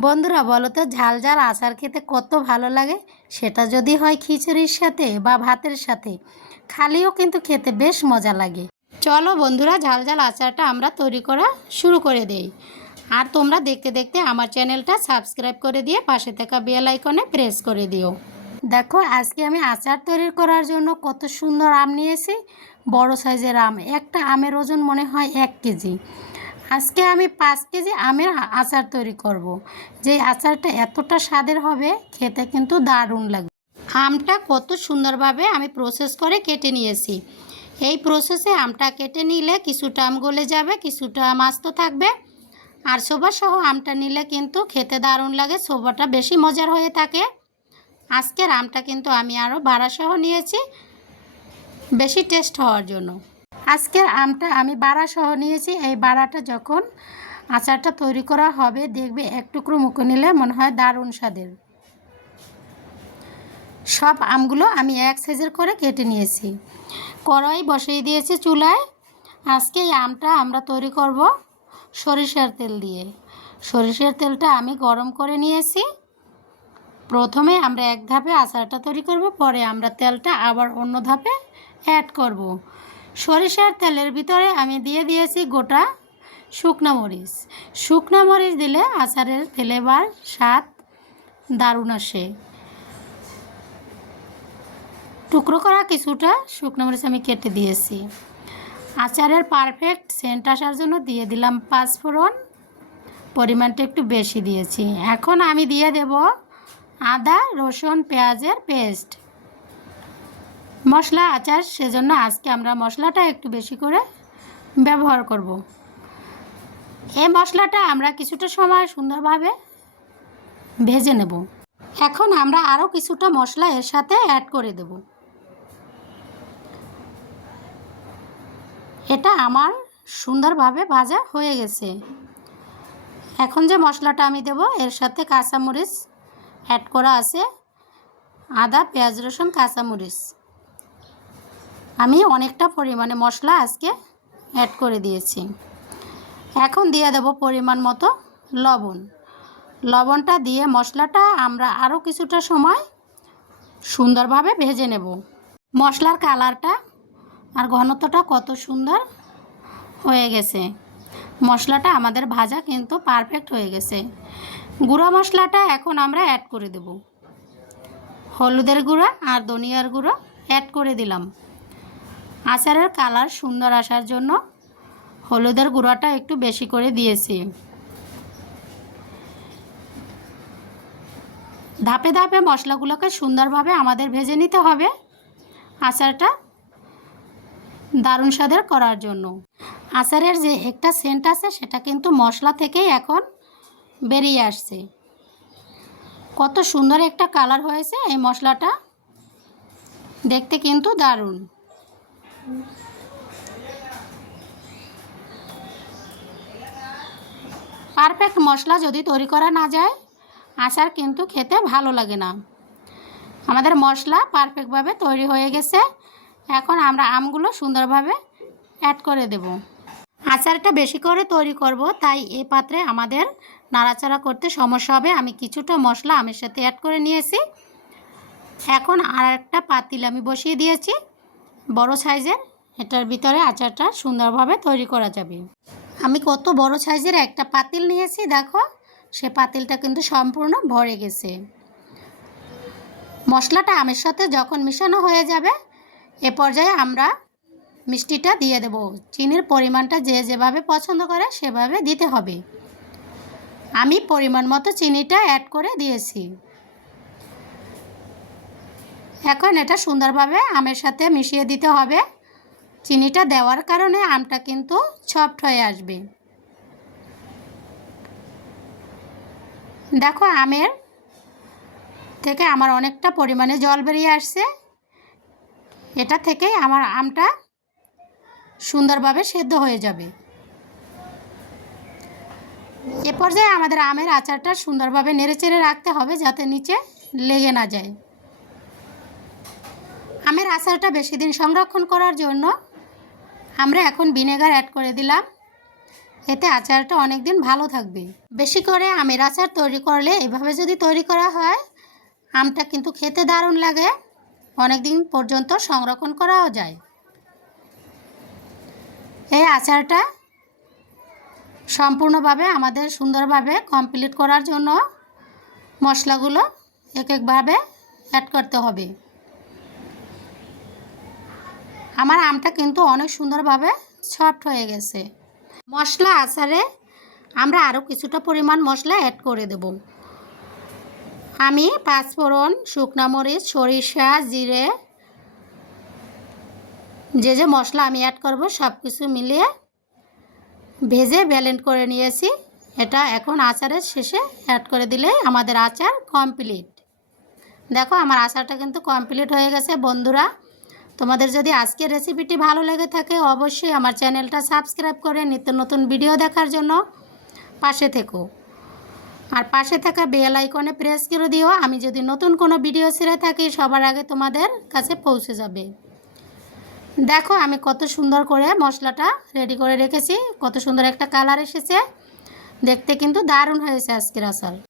বন্ধুরা বলো তো, ঝাল ঝাল আচার খেতে কত ভালো লাগে? সেটা যদি হয় খিচুড়ির সাথে বা ভাতের সাথে। খালিও কিন্তু খেতে বেশ মজা লাগে। চলো বন্ধুরা, ঝাল ঝাল আচারটা আমরা তৈরি করা শুরু করে দেই। আর তোমরা দেখতে দেখতে আমার চ্যানেলটা সাবস্ক্রাইব করে দিয়ে পাশে থাকা বেল আইকনে প্রেস করে দিও। দেখো, আজকে আমি আচার তৈরি করার জন্য কত সুন্দর আম নিয়েছি। বড় সাইজের আম, একটা আমের ওজন মনে হয় এক কেজি। আজকে আমি পাঁচ কেজি আমের আচার তৈরি করব। যে আচারটা এতটা স্বাদের হবে, খেতে কিন্তু দারুণ লাগবে। আমটা কত সুন্দরভাবে আমি প্রসেস করে কেটে নিয়েছি। এই প্রসেসে আমটা কেটে নিলে কিছুটা আম গলে যাবে, কিছুটা আম আস্ত থাকবে। আর সোবা সহ আমটা নিলে কিন্তু খেতে দারুণ লাগে সোবাটা বেশি মজার হয়ে থাকে। আজকের আমটা কিন্তু আমি আরও বাড়াসহ নিয়েছি, বেশি টেস্ট হওয়ার জন্য। আজকের আমটা আমি বাড়া সহ নিয়েছি। এই বাড়াটা যখন আচারটা তৈরি করা হবে, দেখবে এক টুকরো মুখে নিলে মনে হয় দারুণ স্বাদের। সব আমগুলো আমি এক সাইজের করে কেটে নিয়েছি। কড়াই বসিয়ে দিয়েছি চুলায়। আজকে এই আমটা আমরা তৈরি করব সরিষার তেল দিয়ে। সরিষার তেলটা আমি গরম করে নিয়েছি। প্রথমে আমরা এক ধাপে আচারটা তৈরি করব, পরে আমরা তেলটা আবার অন্য ধাপে অ্যাড করব। সরিষার তেলের ভিতরে আমি দিয়ে দিয়েছি গোটা শুকনা মরিচ। শুকনা মরিচ দিলে আচারের ফ্লেভার, স্বাদ দারুণ আসে। টুকরো করা কিছুটা শুকনো মরিচ আমি কেটে দিয়েছি। আচারের পারফেক্ট সেন্ট আসার জন্য দিয়ে দিলাম পাঁচফোড়ন পরিমাণটা একটু বেশি দিয়েছি। এখন আমি দিয়ে দেব আদা, রসুন, পেঁয়াজের পেস্ট। মশলা, আচার, সেজন্য আজকে আমরা মশলাটা একটু বেশি করে ব্যবহার করব। এই মশলাটা আমরা কিছুটা সময় সুন্দরভাবে ভেজে নেব। এখন আমরা আরও কিছুটা মশলা এর সাথে অ্যাড করে দেব। এটা আমার সুন্দরভাবে ভাজা হয়ে গেছে। এখন যে মশলাটা আমি দেব, এর সাথে কাঁচামরিচ অ্যাড করা আছে। আদা, পেঁয়াজ, রসুন, কাঁচামরিচ। আমি অনেকটা পরিমাণে মশলা আজকে অ্যাড করে দিয়েছি। এখন দিয়ে দেব পরিমাণ মতো লবণ। লবণটা দিয়ে মশলাটা আমরা আরও কিছুটা সময় সুন্দরভাবে ভেজে নেব। মশলার কালারটা আর ঘনত্বটা কত সুন্দর হয়ে গেছে। মশলাটা আমাদের ভাজা কিন্তু পারফেক্ট হয়ে গেছে। গুঁড়া মশলাটা এখন আমরা অ্যাড করে দেব। হলুদের গুঁড়া আর ধনিয়ার গুঁড়ো অ্যাড করে দিলাম। আচারের কালার সুন্দর আসার জন্য হলুদের গুঁড়াটা একটু বেশি করে দিয়েছি। ধাপে ধাপে মশলাগুলোকে সুন্দরভাবে আমাদের ভেজে নিতে হবে আচারটা দারুণ স্বাদের করার জন্য। আচারের যে একটা সেন্ট আছে সেটা কিন্তু মশলা থেকেই এখন বেরিয়ে আসছে। কত সুন্দর একটা কালার হয়েছে এই মশলাটা। দেখতে কিন্তু দারুণ। পারফেক্ট মশলা যদি তৈরি করা না যায়, আচার কিন্তু খেতে ভালো লাগে না। আমাদের মশলা পারফেক্টভাবে তৈরি হয়ে গেছে। এখন আমরা আমগুলো সুন্দরভাবে অ্যাড করে দেব। আচারটা বেশি করে তৈরি করব, তাই এই পাত্রে আমাদের নাড়াচাড়া করতে সমস্যা হবে। আমি কিছুটা মশলা আমের সাথে অ্যাড করে নিয়েছি। এখন আর একটা পাতিল আমি বসিয়ে দিয়েছি। বড় সাইজের, এটার ভিতরে আচারটা সুন্দরভাবে তৈরি করা যাবে। আমি কত বড় সাইজের একটা পাতিল নিয়েছি, দেখো, সে পাতিলটা কিন্তু সম্পূর্ণ ভরে গেছে। মশলাটা আমের সাথে যখন মিশানো হয়ে যাবে, এ পর্যায়ে আমরা মিষ্টিটা দিয়ে দেব। চিনির পরিমাণটা যে যেভাবে পছন্দ করে সেভাবে দিতে হবে। আমি পরিমাণ মতো চিনিটা অ্যাড করে দিয়েছি। এখন এটা সুন্দরভাবে আমের সাথে মিশিয়ে দিতে হবে। চিনিটা দেওয়ার কারণে আমটা কিন্তু সফট হয়ে আসবে। দেখো আমের থেকে আমার অনেকটা পরিমাণে জল বেরিয়ে আসছে। এটা থেকেই আমার আমটা সুন্দরভাবে সেদ্ধ হয়ে যাবে। এ পর্যায়ে আমাদের আমের আচারটা সুন্দরভাবে নেড়েচেড়ে রাখতে হবে যাতে নিচে লেগে না যায়। আমের আচারটা বেশি দিন সংরক্ষণ করার জন্য আমরা এখন ভিনেগার অ্যাড করে দিলাম। এতে আচারটা অনেক দিন ভালো থাকবে। বেশি করে আমের আচার তৈরি করলে এভাবে যদি তৈরি করা হয়, আমটা কিন্তু খেতে দারুণ লাগে। অনেক দিন পর্যন্ত সংরক্ষণ করাও যায়। এই আচারটা সম্পূর্ণভাবে আমাদের সুন্দরভাবে কমপ্লিট করার জন্য মশলাগুলো এক একভাবে অ্যাড করতে হবে। আমার আমটা কিন্তু অনেক সুন্দরভাবে সফট হয়ে গেছে। মশলা আচারে আমরা আরও কিছুটা পরিমাণ মশলা অ্যাড করে দেব। আমি পাঁচফোড়ন, শুকনা মরিচ, সরিষা, জিরে, যে যে মশলা আমি অ্যাড করব সব কিছু মিলিয়ে ভেজে ব্যালেন্ড করে নিয়েছি। এটা এখন আচারের শেষে অ্যাড করে দিলে আমাদের আচার কমপ্লিট দেখো আমার আচারটা কিন্তু কমপ্লিট হয়ে গেছে বন্ধুরা। তোমাদের যদি আজকের রেসিপিটি ভালো লেগে থাকে, অবশ্যই আমার চ্যানেলটা সাবস্ক্রাইব করে নিত্য নতুন ভিডিও দেখার জন্য পাশে থেকো। আর পাশে থাকা বেল আইকনে প্রেস করে দিও, আমি যদি নতুন কোনো ভিডিও ছেড়ে থাকি, সবার আগে তোমাদের কাছে পৌঁছে যাবে। দেখো, আমি কত সুন্দর করে মশলাটা রেডি করে রেখেছি, কত সুন্দর একটা কালার এসেছে, দেখতে কিন্তু দারুণ হয়েছে আজকের আচার।